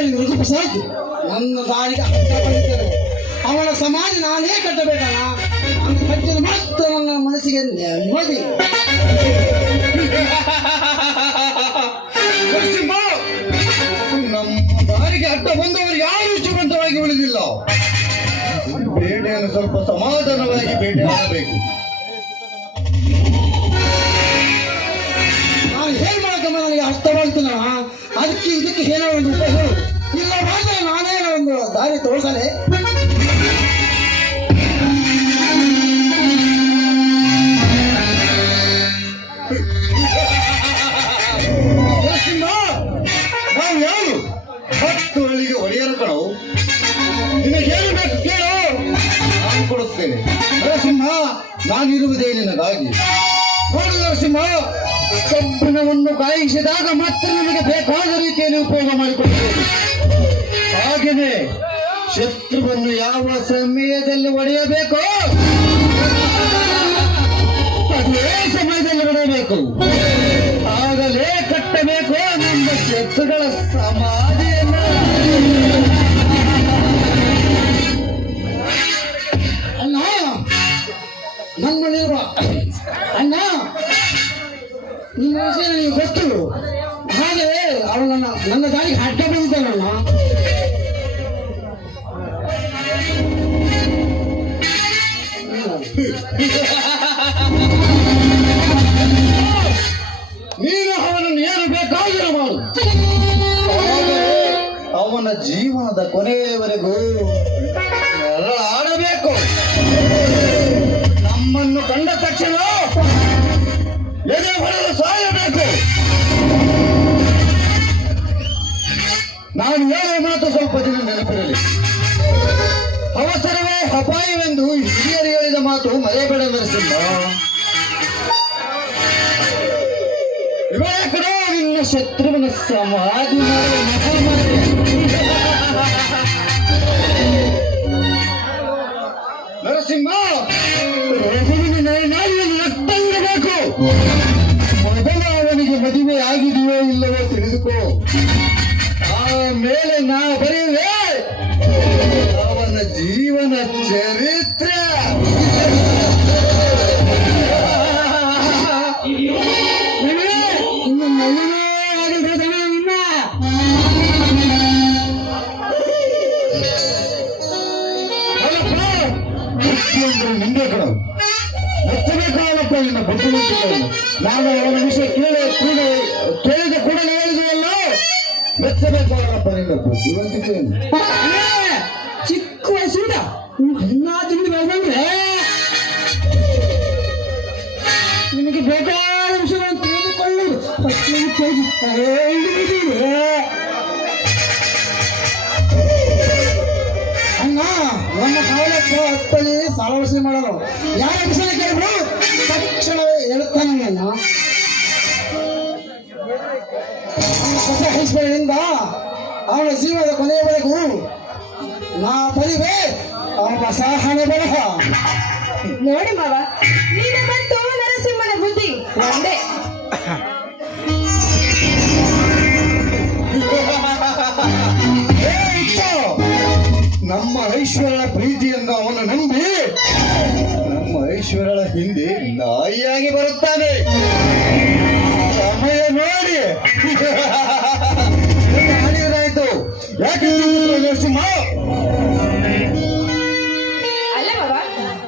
ಕೇಳಿ ಋತುಪ್ರಸಾದ್, ನನ್ನ ದಾರಿಗೆ ಅಡ್ಡ ಬಂದಿದ್ದೇನೆ. ಅವನ ಸಮಾಧಿ ನಾನೇ ಕಟ್ಟಬೇಕಲ್ಲ. ನಾನು ಕಟ್ಟಿದ ಮಾತ್ರ ನನ್ನ ಮನಸ್ಸಿಗೆ ನೆಮ್ಮದಿ. ನಮ್ಮ ದಾರಿಗೆ ಅಡ್ಡ ಬಂದವರು ಯಾರು ಜೀವಂತವಾಗಿ ಉಳಿದಿಲ್ಲ. ಬೇಟೆಯನ್ನು ಸ್ವಲ್ಪ ಸಮಾಧಾನವಾಗಿ ಬೇಟೆ ಮಾಡಬೇಕು. ನಾನು ಏನ್ ಮಾಡಕ್ಕಮ್ಮ, ನನಗೆ ಅರ್ಥವಾಗ್ತೀನ. ಅದಕ್ಕೆ ಇದಕ್ಕೆ ಏನೋ ಒಂದು ಉಪಾಯ ಹೇಳು. ಇಲ್ಲ ಮಾತ್ರ ನಾನೇ ಒಂದು ದಾರಿ ತೋರಿಸಲೇ. ನಾವು ಯಾರು 10 ಹಳ್ಳಿಗೆ ಒಡೆಯರು ಕಣವು. ನಿನಗೇನು ಬೇಕು ಕೇಳು, ನಾನು ಕೊಡುತ್ತೇನೆ. ನರಸಿಂಹ, ನಾನಿರುವುದೇ ನಿನಗಾಗಿ. ನೋಡು ನರಸಿಂಹ, ಕಬ್ಬಿಣವನ್ನು ಕಾಯಿಸಿದಾಗ ಮಾತ್ರ ನಿಮಗೆ ಬೇಕಾದ ರೀತಿಯಲ್ಲಿ ಉಪಯೋಗ ಮಾಡಿಕೊಳ್ಳಬಹುದು. ಹಾಗೆಯೇ ಶತ್ರುವನ್ನು ಯಾವ ಸಮಯದಲ್ಲಿ ಒಡೆಯಬೇಕು ಅದೇ ಸಮಯದಲ್ಲಿ ಹೊಡೆಯಬೇಕು. ಆಗಲೇ ಕಟ್ಟಬೇಕು ನಮ್ಮ ಶತ್ರುಗಳ ಸಮಾಧಿಯನ್ನು. ಅಣ್ಣ, ನಮ್ಮಲ್ಲಿರುವ ಅಣ್ಣ, ನಿಮ್ಮ ವಿಷಯ ನನಗೆ ಗೊತ್ತು. ಹಾಗೆ ಅವಳು ನನ್ನ ದಾರಿಗೆ ಅಡ್ಡ ಬಂದಿದ್ದಾನಣ್ಣ. ನೀನು ಅವನನ್ನು ಏನು ಬೇಕಾದರೂ ಮಾಡು. ಅವನ ಜೀವನದ ಕೊನೆಯವರೆಗೂ ಆಡಬೇಕು. ನಮ್ಮನ್ನು ಕಂಡ ತಕ್ಷಣ ಎದೆ ಹೊಡೆದು ಸಾಯಬೇಕು. ನಾನು ಹೇಳುವ ಮಾತು ಸ್ವಲ್ಪ ದಿನ ನೆನಪಿರಲಿ. ಅವಸರವೇ ಅಪಾಯವೆಂದು ಹಿರಿಯರು ಹೇಳಿದ ಮಾತು ಮರೆಯಬೇಡ ನರಸಿಂಹ. ವಿವೇಕರು ನಿನ್ನ ಶತ್ರುವಿನ ಸಮಾಧಿ ನರಸಿಂಹ, ರಘುವಿನ ನಾಯಿಯನ್ನು ರಕ್ತವಿರಬೇಕು. ಮೊದಲು ಅವನಿಗೆ ಮದುವೆ ಆಗಿದೆಯೋ ಇಲ್ಲವೋ ತಿಳಿದುಕೋ. ಆಮೇಲೆ ನಾ ಬರೆಯುವೆ ಅವನ ಜೀವನ ಚರಿತ್ರೆ. ನಿಂದೆ ಕಣ ಮೆಚ್ಚಬೇಕಾಗಪ್ಪ. ನಿನ್ನ ಬುದ್ಧಿವಂತಿಕೆಯನ್ನು ನಾನು ಅವನ ವಿಷಯ ಕೇಳಿದ ಕೂಡಲೇ ಹೇಳಿದೆಯಲ್ಲ, ಮೆಚ್ಚಬೇಕಾಗಪ್ಪ ನಿನ್ನ ಬುದ್ಧಿವಂತಿಕೆಯನ್ನು. ಚಿಕ್ಕ ವಯಸ್ಸಿಂದ ಅನ್ನ ತಿಂದು ಬಂದ್ರೆ ನಿಮಗೆ ಬೇಕಾದ ವಿಷಯಗಳನ್ನು ತಿಳಿದುಕೊಳ್ಳುವುದು ಅಣ್ಣ. ನಮ್ಮ ಕಾಲಕ್ಕೆ ಹತ್ತಲ್ಲಿ ಸಾಲ ವಸೂಲಿ ಮಾಡೋರು ಯಾರ ವಿಷಯ ಕೇಳಿದ್ರು ತಕ್ಷಣವೇ ಹೇಳ್ತಾನೆ. ಹೊಸ ಹೈಸ್ಪೇಡಿಂದ ಅವನ ಜೀವನದ ಕೊನೆಯವರೆಗೂ ನಾ ಬರಿವೆ ಅವನ ಸಹನೆ ಬರಹ. ನೋಡಿ ಮಾವ, ನೀನು ಮತ್ತು ನರಸಿಂಹನ ಬುದ್ಧಿ ಒಂದೇ. ನಮ್ಮ ಐಶ್ವರ್ಯಳ ಪ್ರೀತಿಯನ್ನು ಅವನು ನಂಬಿ ನಮ್ಮ ಐಶ್ವರ್ಯಳ ಹಿಂದೆ ನಾಯಿಯಾಗಿ ಬರುತ್ತಾನೆ. ಸಮಯ ನೋಡಿ ಮಾಡಿದ್ರಾಯ್ತು. ಯಾಕೆ ನರಸಿಂಹ? ಅಲ್ಲ ಮಾವ,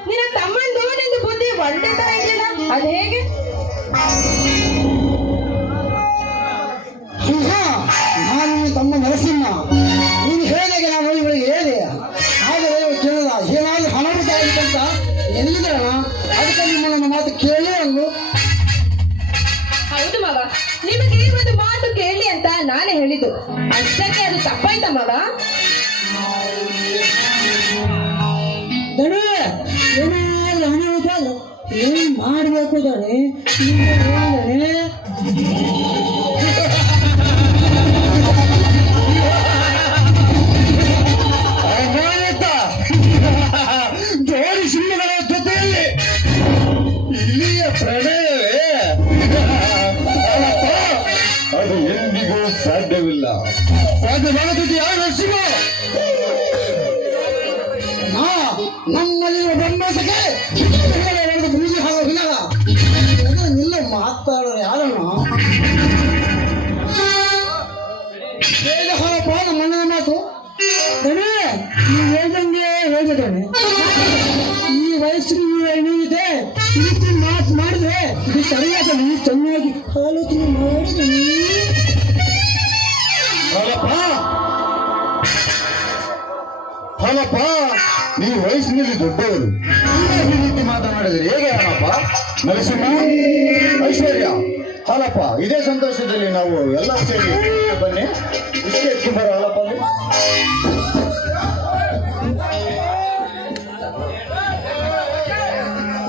ನಿನ್ನ ತಮ್ಮಂದು ನಿಂದು ಬುದ್ಧಿ ಒಂದೇ ತರ ಇದೆಯಲ್ಲ, ಅದು ಹೇಗೆ? ನಾನು ತಮ್ಮ ನರಸಿಂಹ, ನೀನು ಹೇಳಿದಾಗ ನಾನು ಇವಳಿಗೆ ಹೇಳಿ. ಆದರೆ ಕೇಳಲ್ಲ, ಏನಾದ್ರೂ ಹಣಾಭಿತ ಆಗಿತ್ತಂತ ಎಲ್ಲಿದ್ದಾಳ. ಅದಕ್ಕೆ ನಿಮ್ಮ ನನ್ನ ಮಾತು ಕೇಳಿ ಅಂದು. ಹೌದು ಮಾವ, ನಿಮಗೆ ಒಂದು ಮಾತು ಕೇಳಿ ಅಂತ ನಾನೇ ಹೇಳಿದ್ದು. ಅಷ್ಟಕ್ಕೆ ಅದು ತಪ್ಪಾಯ್ತ ಮಾವ? ದಣೆ ಏನಾದ್ರೂ ಅನಾಹುತ ಏನು ಮಾಡಬೇಕು ದಣೆ. ಜೋಡಿ ಸಿಂಹಗಳ ಜೊತೆಯಲ್ಲಿ ಇಲ್ಲಿಯ ಪ್ರಣಯವೇ ಅದು ಎಂದಿಗೂ ಸಾಧ್ಯವಿಲ್ಲ. ಸಾಧ್ಯವಾಗುತ್ತಿದೆಯಾ? ಮಾತಾಡೋರು ಯಾರನ್ನು ಹೇಳಪ್ಪ ನಮ್ಮ ಮಾತು ದಣೆ ನೀವು ಹೇಳ್ದಂಗೆ ಹೇಳ್ಬೇಕಣೆ ಈ ವಯಸ್ಸಿಗೆ ಏನಿದೆ ಇದಕ್ಕೆ ಮಾತು ಮಾಡಿದ್ರೆ ಇದು ಸರಿಯಾದ ನೀವು ಚೆನ್ನಾಗಿ ಆಲೋಚನೆ ಮಾಡಿದ್ರೆ ಹಾಲಪ್ಪ ನೀವು ವಯಸ್ಸಿನಲ್ಲಿ ದೊಡ್ಡವರು ಈ ರೀತಿ ಮಾತನಾಡಿದ್ರೆ ಹೇಗೆ ಹಾಲಪ್ಪ? ನರಸಿಂಹ, ಐಶ್ವರ್ಯ, ಹಾಲಪ್ಪ, ಇದೇ ಸಂತೋಷದಲ್ಲಿ ನಾವು ಎಲ್ಲ ಸೇರಿ ಬನ್ನಿ ವಿಷಯ ಎತ್ಕೊಂಬರ.